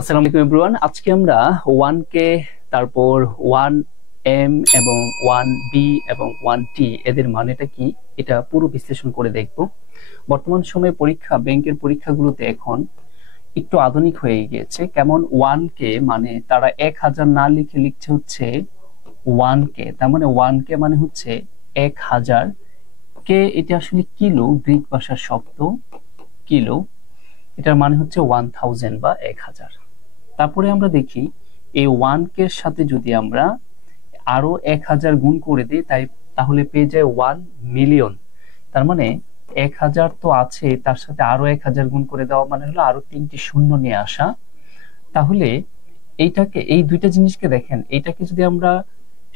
আসসালামু আলাইকুম এভরিওয়ান। আজকে আমরা 1K, তারপর 1M এবং 1B এবং 1T এদের মানেটা কি এটা পুরো বিশ্লেষণ করে দেখব। বর্তমান সময়ে ব্যাংকের পরীক্ষাগুলোতে এখন একটু আধুনিক হয়ে গিয়েছে। কেমন 1K মানে তারা 1000 না লিখে লিখছে হচ্ছে 1K। তার মানে 1K মানে হচ্ছে 1000। কে এটা আসলে কিলো, গ্রিক ভাষার শব্দ কিলো। এটার মানে হচ্ছে 1000 বা 1000। তারপরে আমরা দেখি এই 1K এর সাথে যদি আমরা আরো 1000 গুণ করে দিই তাহলে পেয়ে যায় 1 মিলিয়ন। তার মানে 1000 তো আছে, তার সাথে আরো 1000 গুণ করে দেওয়া মানে হলো আরো 3টি শূন্য নিয়ে আসা। তাহলে এই দুইটা জিনিসকে দেখেন, এইটাকে যদি আমরা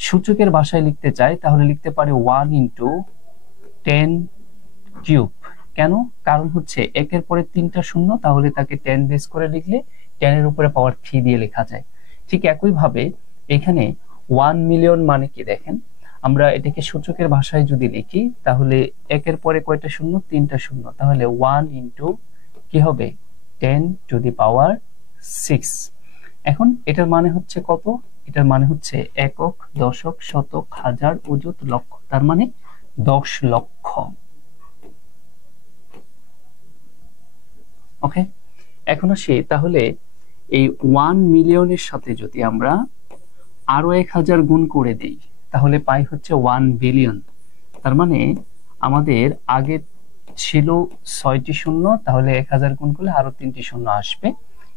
সূচকের ভাষায় লিখতে চাই তাহলে লিখতে পারি 1 ইন্টু 10 কিউব। কেন? কারণ হচ্ছে একের পরে 3টা শূন্য, তাহলে তাকে 10 বেস করে লিখলে 10 এর উপরে পাওয়ার 3 দিয়ে লেখা যায়। ঠিক একই ভাবে এখানে 1 মিলিয়ন মানে কি দেখেন, আমরা এটাকে সূচকের ভাষায় যদি লিখি তাহলে একের পরে কয়টা শূন্য? 3টা শূন্য, তাহলে 1 ইন্টু কি হবে 10 টু দি পাওয়ার 6। এখন এটার মানে হচ্ছে কত? এটার মানে হচ্ছে একক, দশক, শতক, হাজার, অযুত, লক্ষ। তার মানে 10 লক্ষ। ওকে, এখন আসি তাহলে এই 1 মিলিয়নের সাথে যদি আমরা আরো 1000 গুণ করে দিই তাহলে পাই হচ্ছে 1 বিলিয়ন। তার মানে আমাদের আগে ছিল 6টি শূন্য, তাহলে 1000 গুণ করলে আরো 3টি শূন্য আসবে।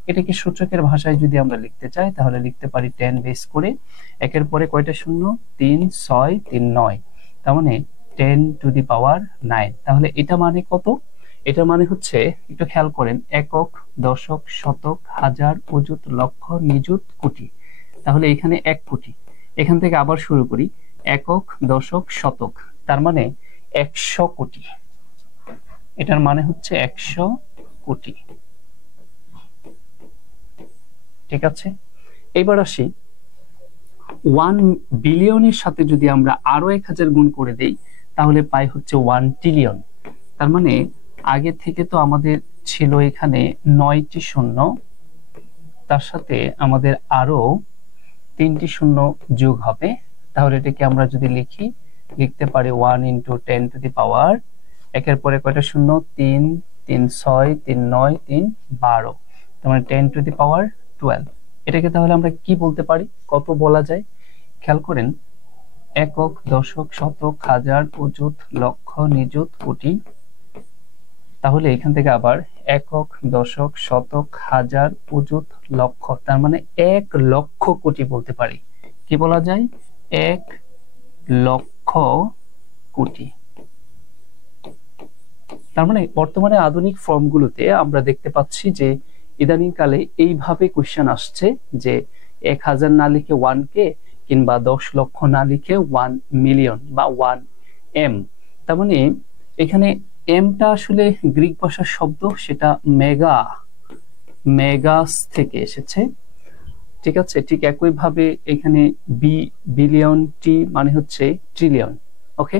এটাকে সূচকের ভাষায় যদি আমরা লিখতে চাই তাহলে লিখতে পারি 10 বেস করে একের পরে কয়টা শূন্য? 3, 6, 3, 9, তার মানে 10 টু দি পাওয়ার 9। তাহলে এটা মানে কত? এটা মানে হচ্ছে, একটু খেয়াল করেন, একক, দশক, শতক, হাজার, অযুত, লক্ষ, নিযুত, কোটি। তাহলে এখানে 1 কোটি। এখান থেকে আবার শুরু করি, একক, দশক, শতক, তার মানে 100 কোটি। এটার মানে হচ্ছে 100 কোটি। ঠিক আছে, এবার আসি 1 বিলিয়নের সাথে যদি আমরা আরো 1000 গুণ করে দেই তাহলে পাই হচ্ছে 1 ট্রিলিয়ন। তার মানে আগে থেকে তো আমাদের ছিল এখানে 9টি শূন্য, তার সাথে আমাদের আরো 3টি শূন্য যোগ হবে। তাহলে এটাকে আমরা যদি লিখতে পারি 1 ইন্টু 10 টু দি পাওয়ার, একের পরে কয়টা শূন্য? 3, 3, 6, 3, 9, 3, 12, তার মানে 10 টু দি পাওয়ার 12। এটাকে তাহলে আমরা কি বলতে পারি, কত বলা যায়? খেয়াল করেন, একক, দশক, শতক, হাজার, অযুত, লক্ষ, নিযুত, কোটি। তাহলে এখান থেকে আবার একক, দশক, শতক, হাজার, অযুত, লক্ষ, তার মানে 1 লক্ষ কোটি বলতে পারি। কি বলা যায়? 1 লক্ষ কোটি। তার মানে বর্তমানে আধুনিক ফর্মগুলোতে আমরা দেখতে পাচ্ছি যে ইদানিং কালে এইভাবে কোশ্চেন আসছে যে 1000 না লিখে 1K, কিংবা 10 লক্ষ না লিখে 1 মিলিয়ন বা 1M। তার মানে এখানে এমটা আসলে গ্রিক ভাষার শব্দ, সেটা মেগাস থেকে এসেছে। ঠিক আছে, ঠিক একই ভাবে এখানে বিলিয়ন, টি মানে হচ্ছে ট্রিলিয়ন। ওকে।